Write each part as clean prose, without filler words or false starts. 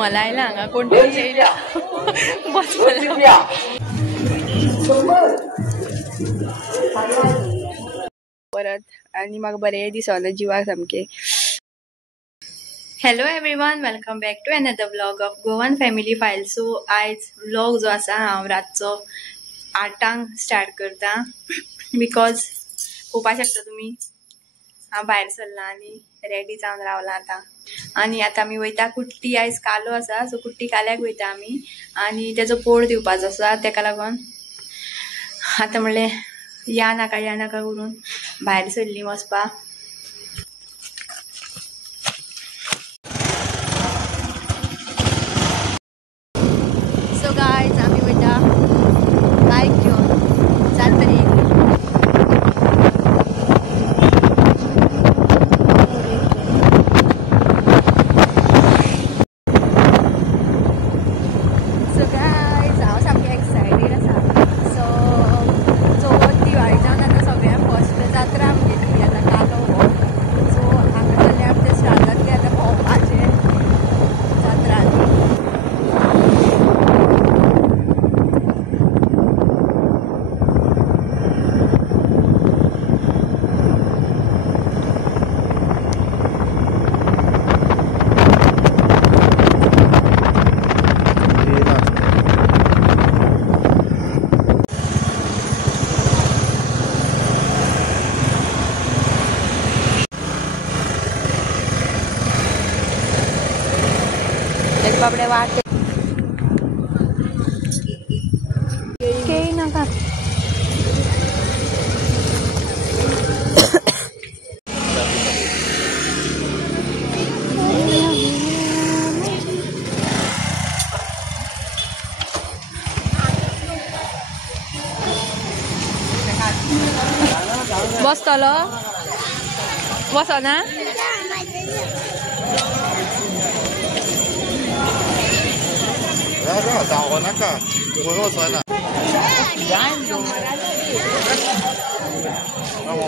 मला आयला हांगा कोण बस परत आणि म्हाका बरें दिसना जिवाक सामके. Hello everyone, welcome back to another vlog of Goan family file. So आयज व्लॉग जो आसा हांव रातचो 8 स्टार्ट करता बिकॉज पळोवपाक शकता तुमी हांव भायर सरला आनी रेडी जावन रावला आतां. आनी आतां आमी वयता कुट्टी. आयज कालो आसा सो कुट्टी काल्याक वयता आमी आनी तेजो पोड दिवपाचो आसा. तेका लागोन आतां म्हणलें या नाका करून भायर सरली वचपाक. सो गायज आमी वयता बायक घेवन जात्रेक. बाबडे वाट केळी नाका. बसतलो बसना.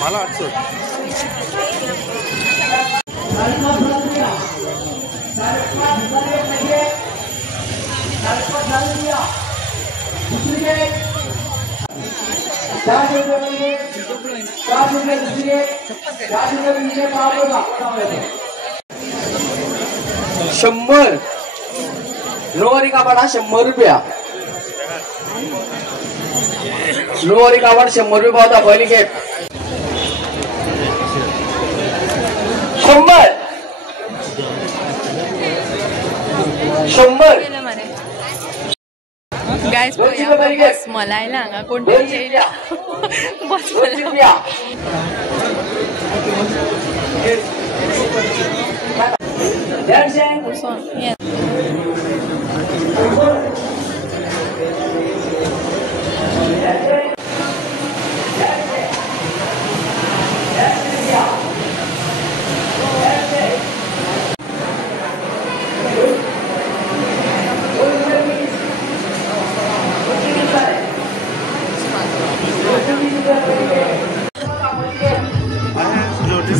मला 800 100 लोअरी कापड 100 रुपया. लोअरी कापड 100 रुपये पावता. पहिली खेप 100 गायज बस मला आयला हांगा कोण बस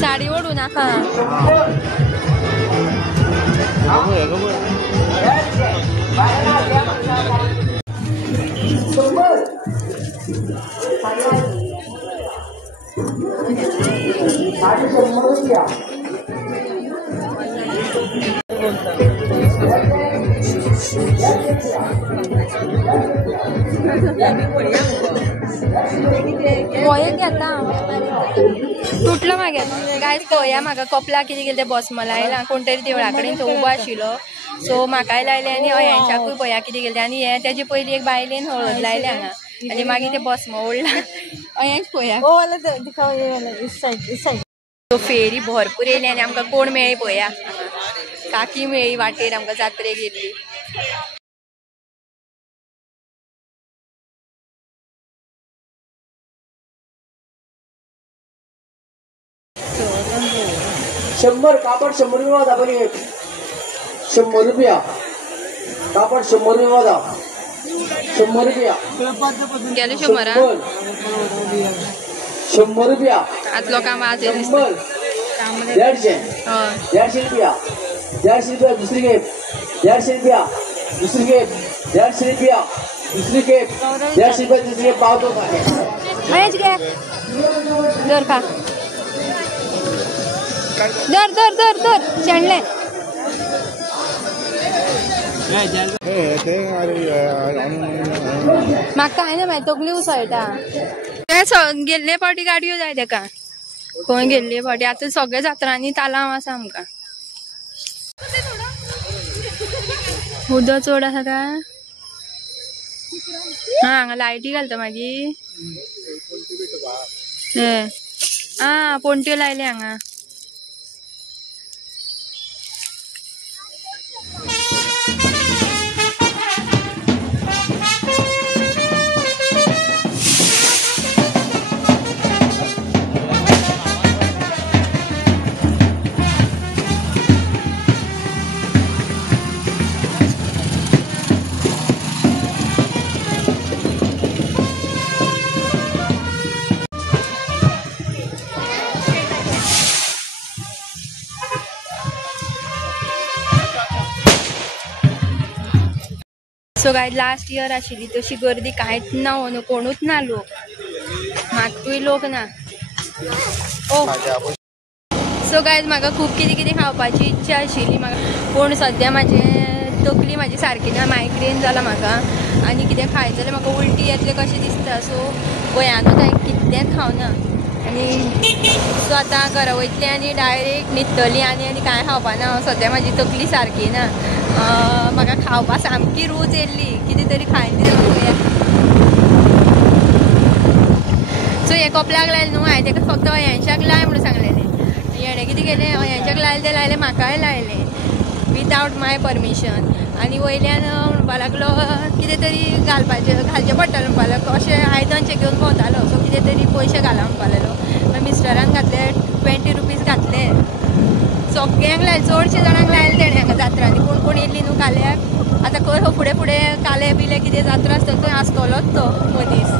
साडी ओढू नाका. तुटलं मागे गायज पळया म्हाका कपला कितें केलें तें बस मला आयला कोण तरी देवळा कडेन तो उबो आशिल्लो सो म्हाकाय लायले आनी अयांशाकूय पळया कितें केलें आनी हे तेजे पयलीं एक बायलेन हळद लायले हांगा आनी मागीर ते बस ओडला अयांश पळया. सो फेरी भरपूर येयली आनी आमकां कोण मेळ्ळी पळया. काकी मेळ्ळी वाटेर आमकां जात्रेक गेल्ली. शंभर कापड 100 रुपये होता. बरी 100 रुपया कापड 100 रुपये होता. 100 रुपया गेले 100 रुपया. आज लोकांक वाज 150 150 रुपया. 150 रुपया दुसरी घेप ₹150 दुसरी खेप ₹150 दुसरी खेप ₹150 दुसरी खेप पावतो महेश घे दर खा दर दर दर दर शेणले म्हाका काय ना माहिती तकली उसळटा गेल्ले फावटी गाडयो जाय तेका खंय गेल्ले फावटी आतां सगळे जात्रांनी तालांव आसा आमकां उदक चड आसा काय हा हांगा लायटी घालता मागीर आ पोंट्यो लायले हांगा सो गाय लास्ट इयर आशिल्ली तशी गर्दी कांयच ना कोणूच ना लोक मात्तूय लोक ना ओ सो गायज म्हाका खूब कितें कितें खावपाची इच्छा आशिल्ली म्हाका पूण सद्या तकली म्हाजी सारकी ना मायग्रेन जाला म्हाका आनी कितें खायत जाल्यार म्हाका उलटी येतले कशें दिसता सो गोंयानूच हांवें कितेंच खावना आनी सो आतां घरा वयतलें आनी डायरेक्ट न्हिदतलीं आनी कांय खावपाना हांव सद्या म्हाजी तकली सारकी ना म्हाका खावपा सामकी रूच येयल्ली कितें तरी खायन पळोवया सो हे कपलाक लायले न्हू हांवें ताका फक्त अयांशाक लाय म्हणून सांगलेलें हेणें कितें केलें अयांशाक लायले ते लायले म्हाकाय लायलें विदावट माय परमिशन आनी वयल्यान म्हणपा लागलो कितें तरी घालचें पडटलें म्हणपा लागलो अशें आयदनशें घेवन भोंवतालो सो कितें तरी पयशे घाला म्हणपा लागलो मिस्टरान घातले 20 रुपीज घातले सगळ्यांक लायले चडशे जाणांक लायले तेणें हांगा जात्रांनी कोण येयल्ली न्हू काल्याक आतां खंय फुडें फुडें काले बिले कितें जात्रा आसतलो थंय आसतलोच तो मदींच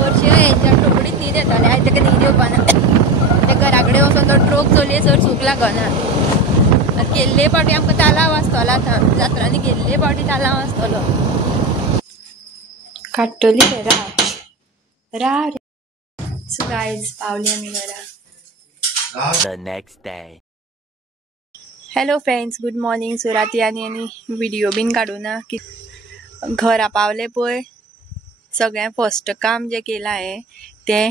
हरशी हेंच्या टोपडीत न्हीद येताले आयज ताका न्हीद येवपाना ते घरा कडेन वचून तो ट्रोक चलये चड सूख लागना गेल्ले फावटी आमकां तालाव आसतलो आतां जात्रांनी गेल्ले फावटी तालाव आसतलो काडटली रे राव सो गायज पावली आमी घरा hello friends good morning so राती आनी व्हिडिओ बीन काडूना की घरा पावले पळय सगळ्यां फर्स्ट काम जें केलां हांवें तें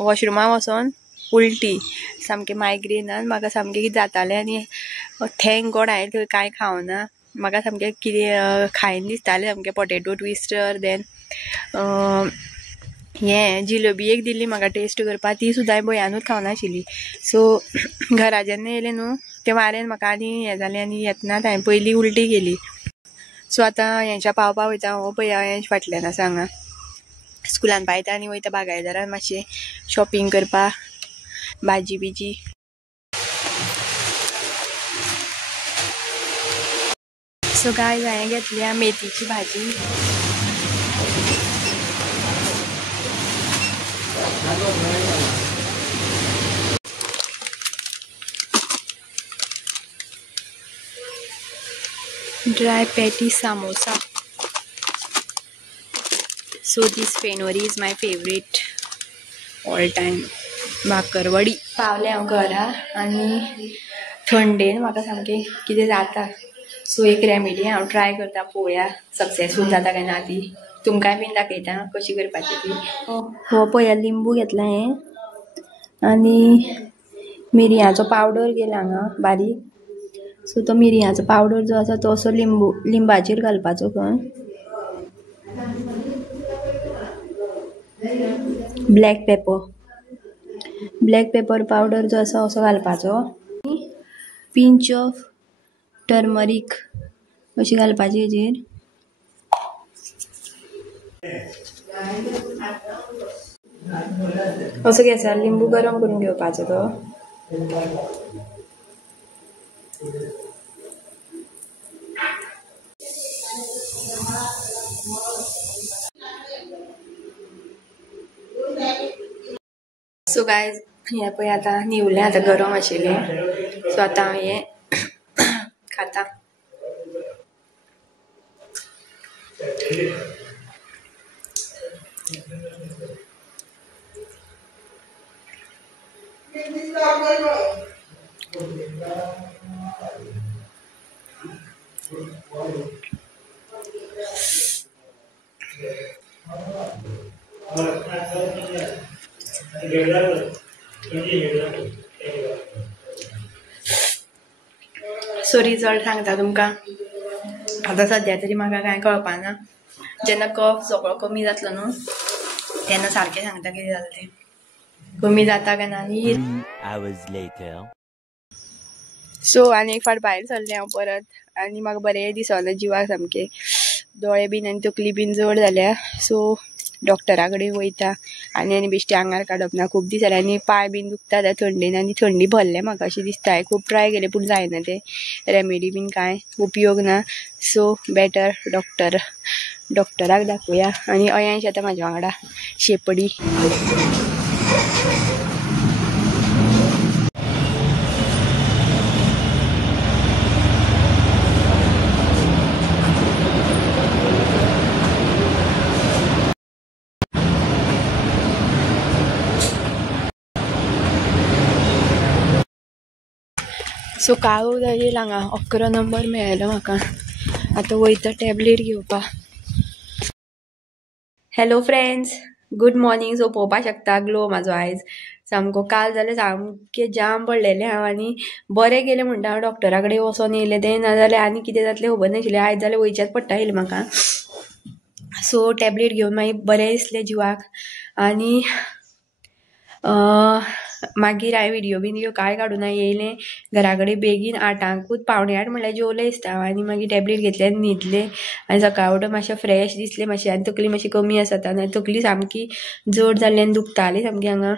वॉशरुमाक वचोन उलटी सामकें मायग्रेनान म्हाका सामकें कितें जातालें आनी थँक गॉड हांवें थंय कांय खावना म्हाका सामकें कितें खायन दिसतालें सामकें पोटेटो ट्विस्टर देन हें जिलेबी एक दिल्ली म्हाका टेस्ट करपा ती सुद्दां भंयानूच खावना आशिल्ली सो घरा जेन्ना येयलें न्हू तें वारेन म्हाका आनी हें जालें आनी येतनाच हांवें पयली उलटी केली सो आतां हेंच्या पावपा वयता हो पळय हांवें फाटल्यान आसा हांगा स्कुलान पावयता आनी वयता बागायदारान मातशें शॉपिंग करपा भाजी बिजी सो गायज हांवें घेतल्या मेथीची भाजी dry patty samosa so this फेनोरी is my favorite all time bhakarwadi पावले हांव घरा आनी थंडेन म्हाका सामकें कितें जाता सो एक रेमेडी हांव ट्राय करता पळोवया सक्सेसफूल जाता काय ना ती तुमकांय बीन दाखयता कशी करपाची ती हो पळया लिंबू घेतला हें आनी मिरयाचो पावडर केला हांगा बारीक सो तो मिरयाचो पावडर जो आसा तो असो लिंबाचेर घालपाचो खंय ब्लॅक पेपर पावडर जो आसा असो घालपाचो पिंच ऑफ टर्मरीक अशी घालपाची हेजेर असो गॅसार लिंबू गरम करून घेवपाचो तो सो गायज हे पळय आतां निवलें आतां गरम आशिल्लें सो आतां हांव हें खाता. सो रिजल्ट सांगता तुमकां. आतां सद्या तरी म्हाका कांय कळपाना. जेन्ना कफ सगळो कमी जातलो न्हू तेन्ना सारकें सांगता कितें जालें तें. कमी जाता काय ना. आनी 2 hours later. सो आनी एक फावट भायर सरलें हांव परत आनी म्हाका बरें दिसना जिवाक सामकें. दोळे बीन आनी तकली बीन जड जाल्या. सो डॉक्टरा कडेन वयता आनी बेश्टें आंगार काडप ना. खूब दीस जाले आनी पांय बीन दुखता त्या थंडीन आनी थंडी भरलें म्हाका अशें दिसता. हांवें खूब ट्राय केलें पूण जायना तें. रेमेडी बीन कांय उपयोग ना. सो बेटर डॉक्टराक दाखोवया. आनी अयांश येता म्हाज्या वांगडा शेपडी. सो काळो जाईल हांगा 11 नंबर मेळ्ळो म्हाका. आतां वयता टॅबलेट घेवपा. Hello friends, good morning. सो पळोवपाक शकता ग्लो म्हाजो आयज सामको. काल जाल्यार सामकें जाम पडलेलें हांव आनी बरें गेलें म्हणटा हांव डॉक्टरा कडेन वचोन येयलें तें. नाजाल्यार आनी कितें जातलें खबर नाशिल्लें. आयज जाल्यार वयचेंच पडटालें म्हाका. सो टॅबलेट घेवन मागीर बरें दिसलें जिवाक. आनी मागीर हांवें व्हिडियो बीन कांय काडूना. येयलें घरा कडेन बेगीन 8:00 8:45 म्हणल्यार जेवलें दिसता हांव. आनी मागीर टॅबलेट घेतलें आनी न्हिदलें. आनी सकाळ उठून मातशें फ्रेश दिसलें मातशें. आनी तकली मातशी कमी आसा आतां. तकली सामकी जड जाल्ली आनी दुखताली सामकी हांगा.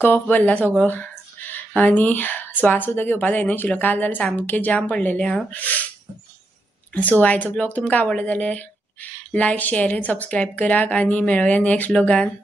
कफ भरला सगळो आनी स्वास सुद्दां घेवपा जायनाशिल्लो. काल जाल्यार सामकें जाम पडलेलें हांव. सो आयचो ब्लॉग तुमकां आवडलो जाल्यार लायक शेअर आनी सबस्क्रायब करात. आनी मेळुया नेक्स्ट ब्लॉगान.